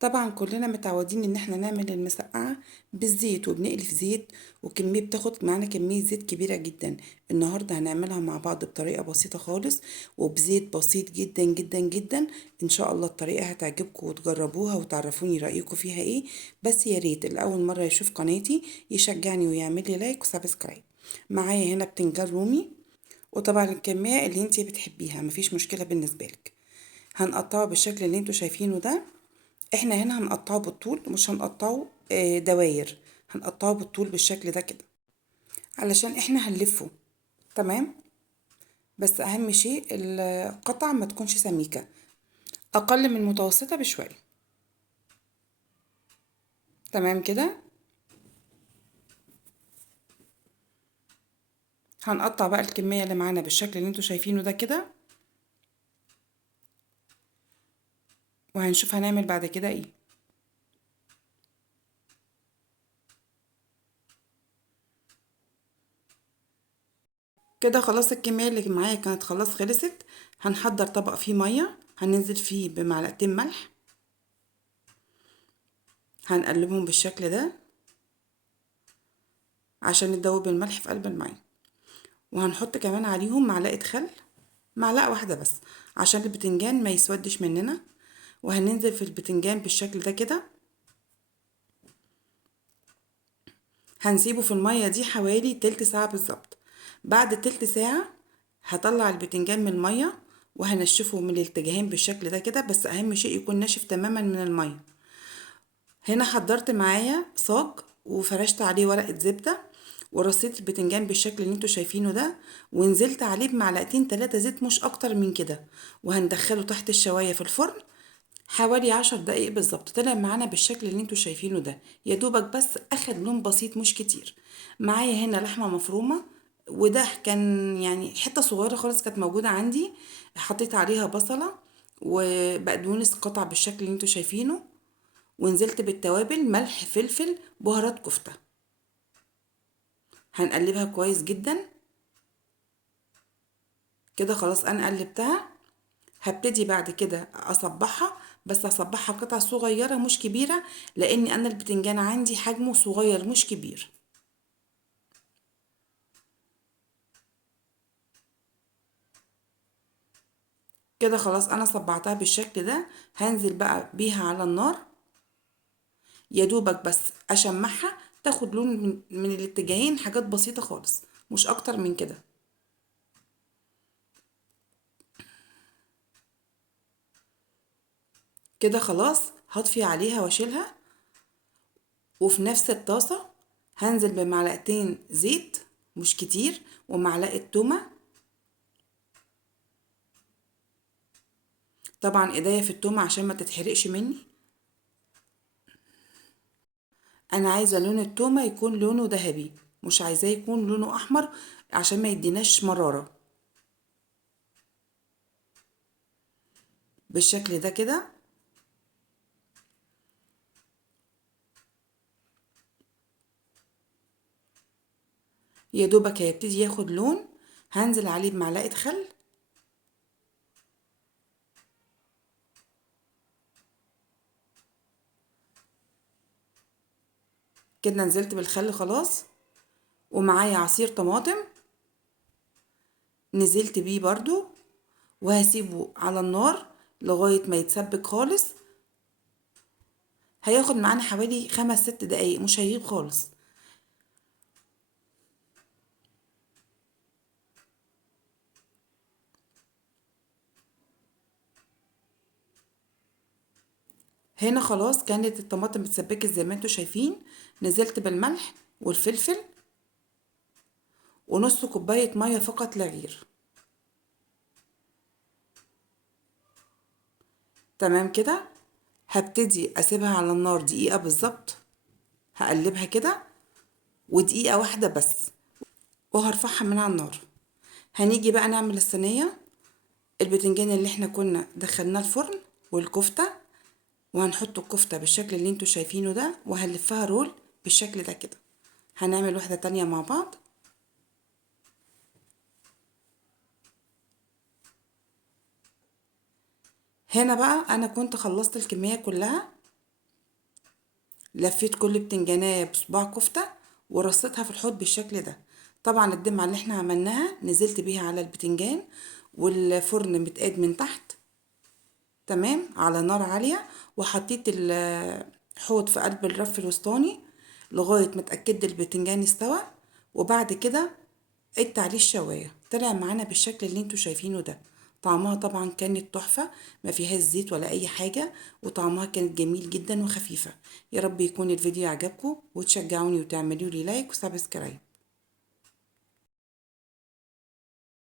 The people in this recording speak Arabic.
طبعا كلنا متعودين ان احنا نعمل المسقعة بالزيت، وبنقلي في زيت، وكمية بتاخد معانا كمية زيت كبيرة جدا. النهاردة هنعملها مع بعض بطريقة بسيطة خالص، وبزيت بسيط جدا جدا جدا. ان شاء الله الطريقة هتعجبكم وتجربوها وتعرفوني رأيكم فيها ايه. بس يا ريت اللي اول مرة يشوف قناتي يشجعني ويعمل لي لايك وسبسكرايب. معايا هنا بتنجان رومي، وطبعا الكمية اللي انتي بتحبيها مفيش مشكلة بالنسبة لك. هنقطعه بالشكل اللي انتوا شايفينه ده. احنا هنا هنقطعه بالطول، مش هنقطعه دواير. هنقطعه بالطول بالشكل ده كده علشان احنا هنلفه. تمام. بس اهم شيء القطع ما تكونش سميكة، اقل من المتوسطة بشوية. تمام كده. هنقطع بقى الكمية اللي معانا بالشكل اللي انتوا شايفينه ده كده، وهنشوف هنعمل بعد كده ايه. كده خلاص الكمية اللي معايا كانت خلاص خلصت. هنحضر طبق فيه مية، هننزل فيه بمعلقتين ملح، هنقلبهم بالشكل ده عشان ندوب الملح في قلب المية. وهنحط كمان عليهم معلقة خل، معلقة واحدة بس، عشان البتنجان ما يسودش مننا. وهننزل في البتنجان بالشكل ده كده. هنسيبه في المية دي حوالي تلت ساعة بالظبط. بعد تلت ساعة هطلع البتنجان من المية، وهنشفه من الاتجاهين بالشكل ده كده، بس اهم شيء يكون ناشف تماما من المية. هنا حضرت معايا صاج، وفرشت عليه ورقة زبدة، ورصيت البتنجان بالشكل اللي انتوا شايفينه ده، ونزلت عليه بمعلقتين 3 زيت مش اكتر من كده. وهندخله تحت الشواية في الفرن حوالي 10 دقايق بالظبط. طلع معانا بالشكل اللي انتوا شايفينه ده، يا دوبك بس اخد لون بسيط مش كتير. معايا هنا لحمة مفرومة، وده كان يعني حتة صغيرة خالص كانت موجودة عندي. حطيت عليها بصلة وبقدونس قطع بالشكل اللي انتوا شايفينه، ونزلت بالتوابل ملح فلفل بهارات كفتة. هنقلبها كويس جدا كده. خلاص انا قلبتها. هبتدي بعد كده اصبحها، بس اصبحها قطع صغيرة مش كبيرة، لان انا البتنجان عندي حجمه صغير مش كبير. كده خلاص انا صبعتها بالشكل ده. هنزل بقى بيها على النار، يا دوبك بس اشمعها تاخد لون من الاتجاهين، حاجات بسيطة خالص مش اكتر من كده. كده خلاص هطفي عليها واشيلها. وفي نفس الطاسة هنزل بمعلقتين زيت مش كتير، ومعلقة تومة. طبعا ايديا في التومة عشان ما تتحرقش مني. انا عايزة لون التومة يكون لونه ذهبي، مش عايزاه يكون لونه احمر عشان ما يديناش مرارة. بالشكل ده كده. يا دوبك هيبتدي ياخد لون. هنزل عليه بمعلقة خل. كده نزلت بالخل خلاص. ومعايا عصير طماطم، نزلت بيه برضو، وهسيبه على النار لغاية ما يتسبك خالص. هياخد معانا حوالي 5 6 دقايق، مش هيغيب خالص. هنا خلاص كانت الطماطم اتسبكت زي ما انتوا شايفين. نزلت بالملح والفلفل، ونص كوباية مية فقط لا غير. تمام كده. هبتدي اسيبها على النار دقيقة بالظبط. هقلبها كده، ودقيقة واحدة بس، وهرفعها من على النار. هنيجي بقى نعمل الصينية. البتنجان اللي احنا كنا دخلناه الفرن، والكفتة، وهنحط الكفتة بالشكل اللي انتوا شايفينه ده، وهنلفها رول بالشكل ده كده. هنعمل واحدة تانية مع بعض. هنا بقى انا كنت خلصت الكمية كلها. لفيت كل بتنجانية بصباع كفتة ورصيتها في الحوض بالشكل ده. طبعا الدمعة اللي احنا عملناها نزلت بيها على البتنجان، والفرن متقاد من تحت تمام على نار عالية، وحطيت الحوض في قلب الرف الوسطاني لغاية ما اتأكدت البتنجان استوى. وبعد كده عدت عليه الشواية، طلع معانا بالشكل اللي انتوا شايفينه ده. طعمها طبعا كانت تحفة، ما فيهاش زيت ولا اي حاجة، وطعمها كانت جميل جدا وخفيفة. يا رب يكون الفيديو عجبكم وتشجعوني وتعملوا لي لايك وسبسكرايب.